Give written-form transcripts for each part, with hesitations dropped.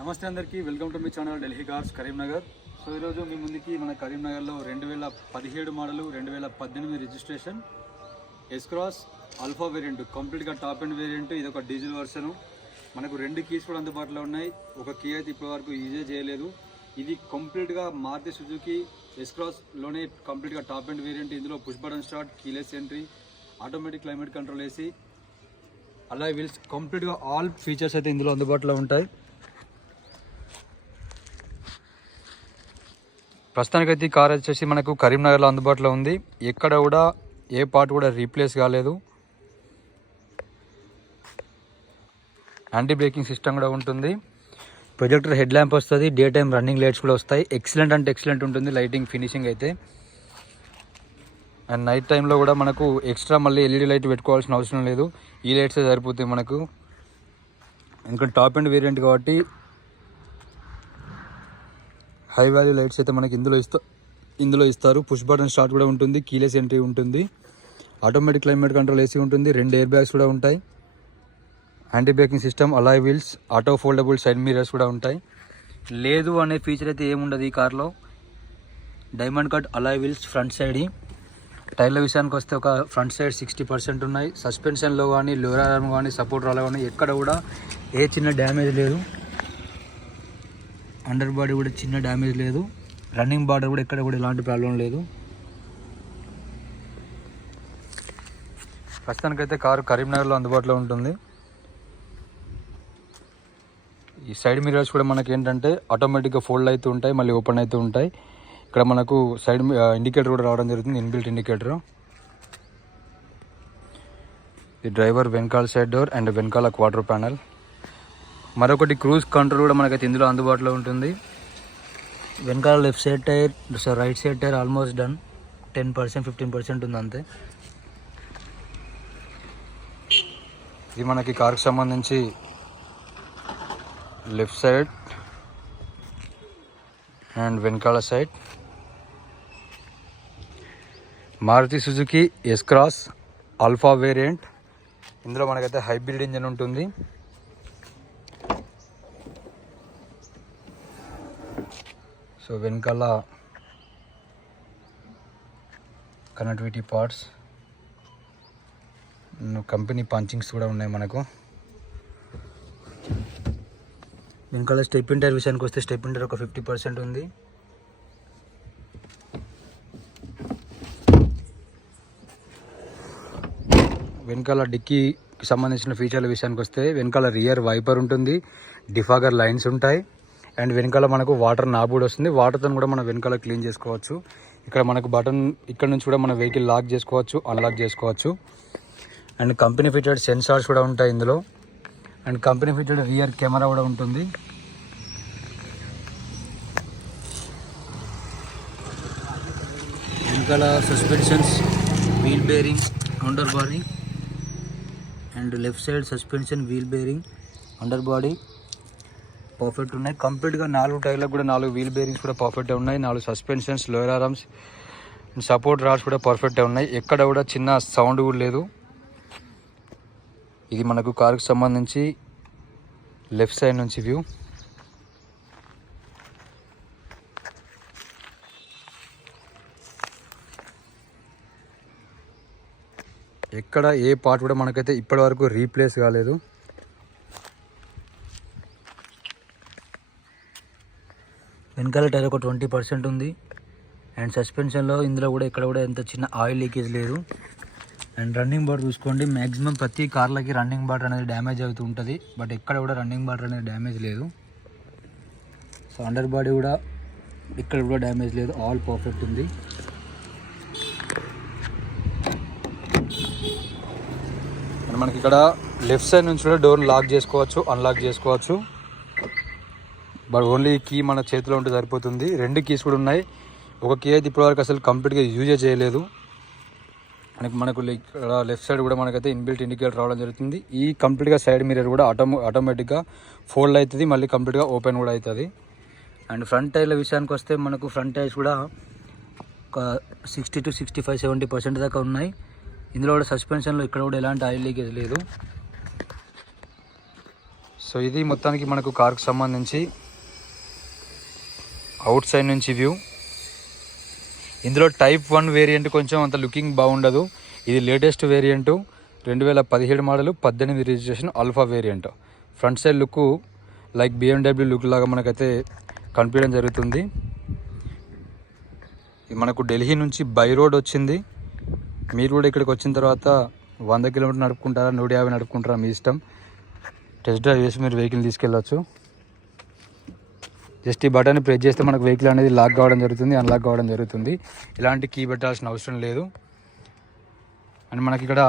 నమస్తే అందరికీ, welcome to me channel Delhi cars Karimnagar. So ఈరోజు మీ ముందుకి మన కరీంనగర్లో 2017 model 2018 registration S-Cross Alpha variant, కంప్లీట్గా టాప్ అండ్ వేరియంట్. ఇది ఒక డీజిల్ వర్షను. మనకు 2 కీస్ కూడా అందుబాటులో ఉన్నాయి. ఒక కీ అయితే ఇప్పటివరకు యూజే చేయలేదు. ఇది కంప్లీట్గా మారుతి సుజుకి ఎస్-క్రాస్లోనే కంప్లీట్గా టాప్ అండ్ వేరియంట్. ఇందులో push button start, keyless entry, automatic climate control AC, alloy wheels, కంప్లీట్గా ఆల్ ఫీచర్స్ అయితే ఇందులో అందుబాటులో ఉంటాయి. ప్రస్తుతానికైతే ఈ కార్ వచ్చేసి మనకు కరీంనగర్లో అందుబాటులో ఉంది. ఎక్కడ కూడా ఏ పార్ట్ కూడా రీప్లేస్ కాలేదు. యాంటీ బ్రేకింగ్ సిస్టమ్ కూడా ఉంటుంది. ప్రొజెక్టర్ హెడ్ ల్యాంప్ వస్తుంది. డే టైమ్ రన్నింగ్ లైట్స్ కూడా వస్తాయి. ఎక్సలెంట్ అంటే ఎక్సలెంట్ ఉంటుంది లైటింగ్ ఫినిషింగ్ అయితే. అండ్ నైట్ టైంలో కూడా మనకు ఎక్స్ట్రా మళ్ళీ ఎల్ఈడి లైట్ పెట్టుకోవాల్సిన అవసరం లేదు. ఈ లైట్సే సరిపోతాయి మనకు. ఎందుకంటే టాప్ అండ్ వేరియంట్ కాబట్టి హై వాల్యూ లైట్స్ అయితే మనకి ఇందులో ఇస్తారు. పుష్ బటన్ స్టార్ట్ కూడా ఉంటుంది. కీలెస్ ఎంట్రీ ఉంటుంది. ఆటోమేటిక్ క్లైమేట్ కంట్రోల్ ఏసీ ఉంటుంది. 2 ఎయిర్ బ్యాగ్స్ కూడా ఉంటాయి. Anti braking system, alloy wheels, auto foldable side mirrors కూడా ఉంటాయి. లేదు అనే ఫీచర్ అయితే ఏముండదు ఈ కార్లో. Diamond cut alloy wheels front side. టైర్ల విషయానికి వస్తే ఒక ఫ్రంట్ సైడ్ 60% ఉన్నాయి. సస్పెన్షన్లో కానీ, లోయర్ ఆర్మ్ కానీ, సపోర్ట్ రాలో కానీ ఎక్కడ కూడా ఏ చిన్న డ్యామేజ్ లేదు. అండర్ బాడీ కూడా చిన్న డ్యామేజ్ లేదు. రన్నింగ్ బార్డర్ కూడా ఎక్కడ కూడా ఎలాంటి ప్రాబ్లం లేదు. ప్రస్తుతానికైతే కారు కరీంనగర్లో అందుబాటులో ఉంటుంది. ఈ సైడ్ మిర్రర్స్ కూడా మనకి ఏంటంటే ఆటోమేటిక్గా ఫోల్డ్ అవుతూ ఉంటాయి, మళ్ళీ ఓపెన్ అవుతూ ఉంటాయి. ఇక్కడ మనకు సైడ్ ఇండికేటర్ కూడా రావడం జరుగుతుంది, ఇన్బిల్ట్ ఇండికేటర్. ఈ డ్రైవర్ వెనకాల సైడ్ డోర్ అండ్ వెనకాల క్వార్టర్ ప్యానల్. మరొకటి క్రూజ్ కంట్రోల్ కూడా మనకైతే ఇందులో అందుబాటులో ఉంటుంది. వెనకాల left side tyre, right side tyre almost done. 10% 15% ఉంది అంతే. ఇది మనకి కార్కి సంబంధించి లెఫ్ట్ సైడ్ అండ్ వెనకాల side. Maruti Suzuki S Cross Alpha variant. ఇందులో మనకైతే హైబ్రిడ్ ఇంజన్ ఉంటుంది. సో వెనకాల కనెక్టివిటీ పార్ట్స్, కంపెనీ పంచింగ్స్ కూడా ఉన్నాయి మనకు. వెనకాల స్టెప్ టైర్ విషయానికి వస్తే స్టెప్ టైర్ ఒక 50% ఉంది. వెనకాల డిక్కీకి సంబంధించిన ఫీచర్ల విషయానికి వస్తే వెనకాల రియర్ వైపర్ ఉంటుంది, డిఫాగర్ లైన్స్ ఉంటాయి, అండ్ వెనకాల మనకు వాటర్ నాబ్ కూడా వస్తుంది. వాటర్తో కూడా మనం వెనకాల క్లీన్ చేసుకోవచ్చు. ఇక్కడ మనకు బటన్ ఇక్కడ నుంచి కూడా మన వెహికల్ లాక్ చేసుకోవచ్చు, అన్లాక్ చేసుకోవచ్చు. అండ్ కంపెనీ ఫిటెడ్ సెన్సార్స్ కూడా ఉంటాయి ఇందులో. And company fitted rear camera కూడా ఉంటుంది. వెనకాల suspensions, wheel bearing, under body, and left side suspension, wheel bearing, under body perfect ఉన్నాయి. కంప్లీట్గా 4 టైర్లకు కూడా 4 వీల్ బేరింగ్స్ కూడా పర్ఫెక్ట్గా ఉన్నాయి. 4 suspensions, lower arms, support rods కూడా పర్ఫెక్ట్గా ఉన్నాయి. ఎక్కడ కూడా చిన్న సౌండ్ కూడా లేదు. ఇది మనకు కార్కి సంబంధించి లెఫ్ట్ సైడ్ నుంచి వ్యూ. ఎక్కడ ఏ పార్ట్ కూడా మనకైతే ఇప్పటివరకు రీప్లేస్ కాలేదు. వెనకాల టైర్ ఒక 20% ఉంది. అండ్ సస్పెన్షన్లో ఇందులో కూడా ఇక్కడ కూడా ఎంత చిన్న ఆయిల్ లీకేజ్ లేదు. అండ్ రన్నింగ్ బార్ చూసుకోండి. మ్యాక్సిమం ప్రతి కార్లకి రన్నింగ్ బార్ అనేది డ్యామేజ్ అవుతూ ఉంటుంది, బట్ ఎక్కడ కూడా రన్నింగ్ బార్ అనేది డ్యామేజ్ లేదు. సో అండర్ బాడీ కూడా ఇక్కడ కూడా డ్యామేజ్ లేదు, ఆల్ పర్ఫెక్ట్ ఉంది. అండ్ మనకి ఇక్కడ లెఫ్ట్ సైడ్ నుంచి కూడా డోర్ని లాక్ చేసుకోవచ్చు, అన్లాక్ చేసుకోవచ్చు. బట్ ఓన్లీ కీ మన చేతిలో ఉంటే సరిపోతుంది. 2 కీస్ కూడా ఉన్నాయి. ఒక కీ అయితే ఇప్పటివరకు అసలు కంప్లీట్గా యూజే చేయలేదు. మనకు ఇక్కడ లెఫ్ట్ సైడ్ కూడా మనకైతే ఇన్బిల్ట్ ఇండికేటర్ రావడం జరుగుతుంది. ఈ కంప్లీట్గా సైడ్ మిర్రర్ కూడా ఆటోమేటిక్గా ఫోల్డ్ అవుతుంది, మళ్ళీ కంప్లీట్గా ఓపెన్ కూడా అవుతుంది. అండ్ ఫ్రంట్ టైర్ల విషయానికి వస్తే మనకు ఫ్రంట్ టైర్స్ కూడా ఒక 60 to 65, 70% దాకా ఉన్నాయి. ఇందులో కూడా సస్పెన్షన్లో ఇక్కడ కూడా ఎలాంటి ఆయిల్ లీకేజ్ లేదు. సో ఇది మొత్తానికి మనకు కార్కు సంబంధించి అవుట్ సైడ్ నుంచి వ్యూ. ఇందులో టైప్ 1 వేరియంట్ కొంచెం అంత లుకింగ్ బాగుండదు. ఇది latest variant, 2017 model, 18 registration, alpha variant. Front side look like BMW look లాగా మనకైతే కనిపించడం జరుగుతుంది. ఇది మనకు ఢిల్లీ నుంచి బై రోడ్ వచ్చింది. మీరు కూడా ఇక్కడికి వచ్చిన తర్వాత 100 కిలోమీటర్ నడుపుకుంటారా, 150 నడుపుకుంటారా మీ ఇష్టం. టెస్ట్ డ్రైవ్ చేసి మీరు వెహికల్ తీసుకెళ్ళచ్చు. జస్ట్ ఈ బటన్ ప్రెస్ చేస్తే మనకు వెహికల్ అనేది లాక్ కావడం జరుగుతుంది, అన్లాక్ కావడం జరుగుతుంది. ఇలాంటి కీ పెట్టాల్సిన అవసరం లేదు. అండ్ మనకి ఇక్కడ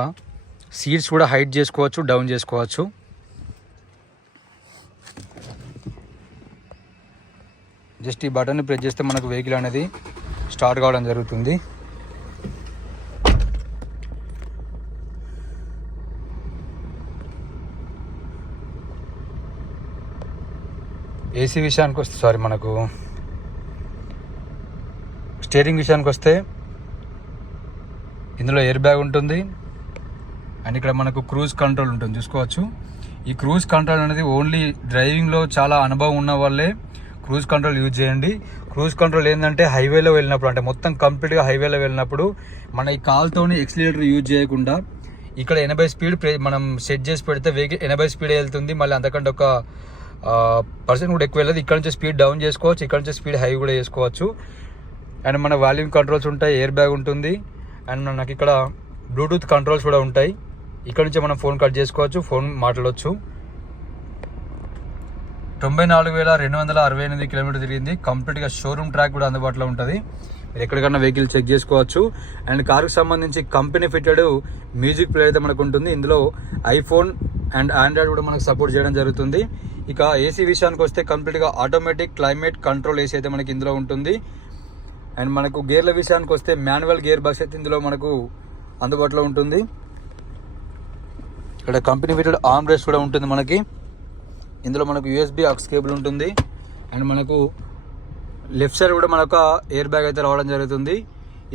సీట్స్ కూడా హైట్ చేసుకోవచ్చు, డౌన్ చేసుకోవచ్చు. జస్ట్ ఈ బటన్ ప్రెస్ చేస్తే మనకు వెహికల్ అనేది స్టార్ట్ కావడం జరుగుతుంది. ఏసీ విషయానికి వస్తే మనకు స్టీరింగ్ విషయానికి వస్తే ఇందులో ఎయిర్ బ్యాగ్ ఉంటుంది. అండ్ ఇక్కడ మనకు క్రూజ్ కంట్రోల్ ఉంటుంది, చూసుకోవచ్చు. ఈ క్రూజ్ కంట్రోల్ అనేది ఓన్లీ డ్రైవింగ్లో చాలా అనుభవం ఉన్న వాళ్ళే క్రూజ్ కంట్రోల్ యూజ్ చేయండి. క్రూజ్ కంట్రోల్ ఏంటంటే హైవేలో వెళ్ళినప్పుడు, అంటే మొత్తం కంప్లీట్గా హైవేలో వెళ్ళినప్పుడు మన ఈ కాల్తోని ఎక్సిలేటర్ యూజ్ చేయకుండా ఇక్కడ 80 స్పీడ్ మనం సెట్ చేసి పెడితే వెహికల్ 80 స్పీడ్ వెళ్తుంది. మళ్ళీ అంతకంటే ఒక పర్సెంట్ కూడా ఎక్కువ వెళ్ళదు. ఇక్కడ నుంచి స్పీడ్ డౌన్ చేసుకోవచ్చు, ఇక్కడ నుంచి స్పీడ్ హై కూడా చేసుకోవచ్చు. అండ్ మన వాల్యూమ్ కంట్రోల్స్ ఉంటాయి, ఎయిర్ బ్యాగ్ ఉంటుంది. అండ్ మనకి ఇక్కడ బ్లూటూత్ కంట్రోల్స్ కూడా ఉంటాయి. ఇక్కడ నుంచి మనం ఫోన్ కట్ చేసుకోవచ్చు, ఫోన్ మాట్లాడవచ్చు. 94,268 కిలోమీటర్ తిరిగింది. కంప్లీట్గా షోరూమ్ ట్రాక్ కూడా అందుబాటులో ఉంటుంది. మీరు ఎక్కడికన్నా వెహికల్ చెక్ చేసుకోవచ్చు. అండ్ కారుకు సంబంధించి కంపెనీ ఫిట్టెడ్ మ్యూజిక్ ప్లేయర్ అయితే మనకు ఉంటుంది. ఇందులో ఐఫోన్ అండ్ ఆండ్రాయిడ్ కూడా మనకు సపోర్ట్ చేయడం జరుగుతుంది. ఇక ఏసీ విషయానికి వస్తే కంప్లీట్గా ఆటోమేటిక్ క్లైమేట్ కంట్రోల్ ఏసీ అయితే మనకి ఇందులో ఉంటుంది. అండ్ మనకు గేర్ల విషయానికి వస్తే మాన్యువల్ గేర్ బాక్స్ అయితే ఇందులో మనకు అందుబాటులో ఉంటుంది. ఇక్కడ కంపెనీ ఫిటెడ్ ఆర్మ్ రెస్ట్ కూడా ఉంటుంది మనకి. ఇందులో మనకు USB AUX కేబుల్ ఉంటుంది. అండ్ మనకు లెఫ్ట్ సైడ్ కూడా మనకు ఎయిర్ బ్యాగ్ అయితే రావడం జరుగుతుంది.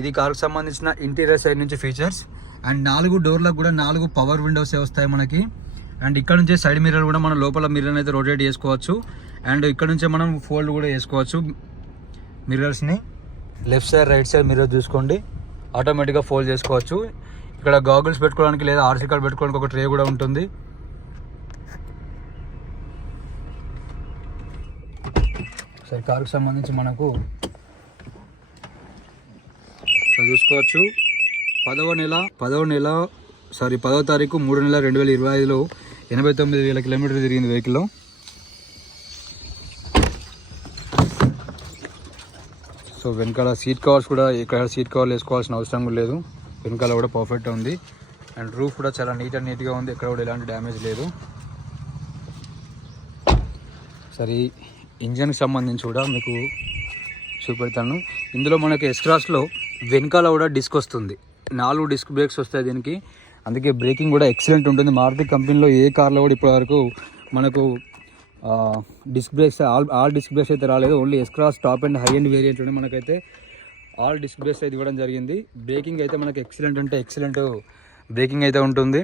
ఇది కారుకు సంబంధించిన ఇంటీరియర్ సైడ్ నుంచి ఫీచర్స్. అండ్ 4 డోర్లకు కూడా 4 పవర్ విండోస్ వస్తాయి మనకి. అండ్ ఇక్కడ నుంచే సైడ్ మిర్రర్ కూడా మనం లోపల మిర్రర్ అయితే రొటేట్ చేసుకోవచ్చు. అండ్ ఇక్కడ నుంచే మనం ఫోల్డ్ కూడా చేసుకోవచ్చు మిర్రర్స్ని. Left side right side mirror చూసుకోండి, ఆటోమేటిక్గా ఫోల్డ్ చేసుకోవచ్చు. ఇక్కడ గాగుల్స్ పెట్టుకోవడానికి లేదా RC కార్డ్ పెట్టుకోవడానికి ఒక ట్రే కూడా ఉంటుంది. సరే, కారుకు సంబంధించి మనకు చూసుకోవచ్చు 10వ తారీఖు 3వ నెల 2025లో 89,000 కిలోమీటర్లు తిరిగింది వెహికల్లో. సో వెనకాల సీట్ కవర్స్ కూడా ఇక్కడ సీట్ కవర్లు వేసుకోవాల్సిన అవసరం కూడా లేదు. వెనకాల కూడా పర్ఫెక్ట్గా ఉంది. అండ్ రూఫ్ కూడా చాలా నీట్గా ఉంది, ఎక్కడ కూడా ఎలాంటి డ్యామేజ్ లేదు. సరే, ఇంజన్కి సంబంధించి కూడా మీకు చూపెడతాను. ఇందులో మనకి ఎస్క్రాస్లో వెనకాల కూడా డిస్క్ వస్తుంది, 4 డిస్క్ బ్రేక్స్ వస్తాయి దీనికి. అందుకే బ్రేకింగ్ కూడా ఎక్సలెంట్ ఉంటుంది. మారుతి కంపెనీలో ఏ కార్లో కూడా ఇప్పటివరకు మనకు disc brakes all disc brakes అయితే రాలేదు. Only S Cross top and high end variant మనకైతే ఆల్ డిస్క్ బ్రేక్స్ అయితే ఇవ్వడం జరిగింది. బ్రేకింగ్ అయితే మనకి ఎక్సలెంట్ అంటే ఎక్సలెంట్ బ్రేకింగ్ అయితే ఉంటుంది.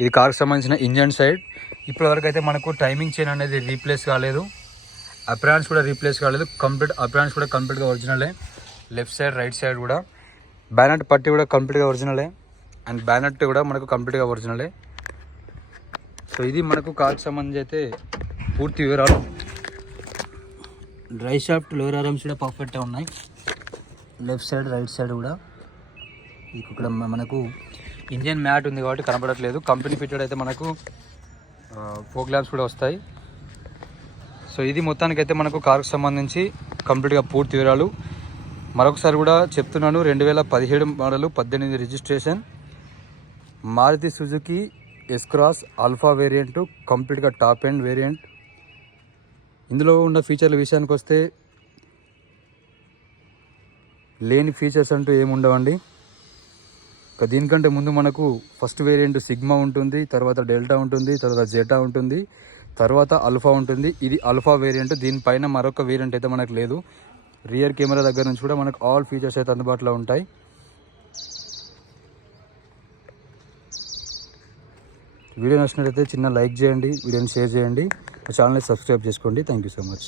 ఇది కార్కి సంబంధించిన ఇంజన్ సైడ్. ఇప్పటివరకు అయితే మనకు టైమింగ్ చైన్ అనేది రీప్లేస్ కాలేదు, అప్రాన్స్ కూడా రీప్లేస్ కాలేదు. అప్రాన్స్ కూడా కంప్లీట్గా ఒరిజినలే. లెఫ్ట్ సైడ్ రైట్ సైడ్ కూడా బ్యానెట్ పట్టి కూడా కంప్లీట్గా ఒరిజినలే. అండ్ బ్యానెట్ కూడా మనకు కంప్లీట్గా ఒరిజినలే. సో ఇది మనకు కార్కి సంబంధించి అయితే పూర్తి వివరాలు. డ్రై షాఫ్ట్ లోయర్ ఆర్మ్స్ కూడా పర్ఫెక్ట్గా ఉన్నాయి. లెఫ్ట్ సైడ్ రైట్ సైడ్ కూడా ఇక్కడ మనకు ఇంజన్ మ్యాట్ ఉంది కాబట్టి కనపడట్లేదు. కంపెనీ ఫిట్టెడ్ అయితే మనకు ఫోక్ ల్యాంప్స్ కూడా వస్తాయి. సో ఇది మొత్తానికైతే మనకు కారుకు సంబంధించి కంప్లీట్గా పూర్తి వివరాలు. మరొకసారి కూడా చెప్తున్నాను, 2017 model, 18 registration, Maruti Suzuki S Cross Alpha variant, కంప్లీట్గా టాప్ ఎండ్ వేరియంట్. ఇందులో ఉన్న ఫీచర్ల విషయానికి వస్తే లేని ఫీచర్స్ అంటూ ఏమి ఉండవండి. దీనికంటే ముందు మనకు ఫస్ట్ వేరియంట్ సిగ్మా ఉంటుంది, తర్వాత డెల్టా ఉంటుంది, తర్వాత జెటా ఉంటుంది, తర్వాత అల్ఫా ఉంటుంది. ఇది అల్ఫా వేరియంట్. దీనిపైన మరొక వేరియంట్ అయితే మనకు లేదు. రియర్ కెమెరా దగ్గర నుంచి కూడా మనకు ఆల్ ఫీచర్స్ అయితే అందుబాటులో ఉంటాయి. వీడియో నచ్చినట్లయితే చిన్న లైక్ చేయండి, వీడియోని షేర్ చేయండి, మా ఛానల్ని సబ్స్క్రైబ్ చేసుకోండి. Thank you so much.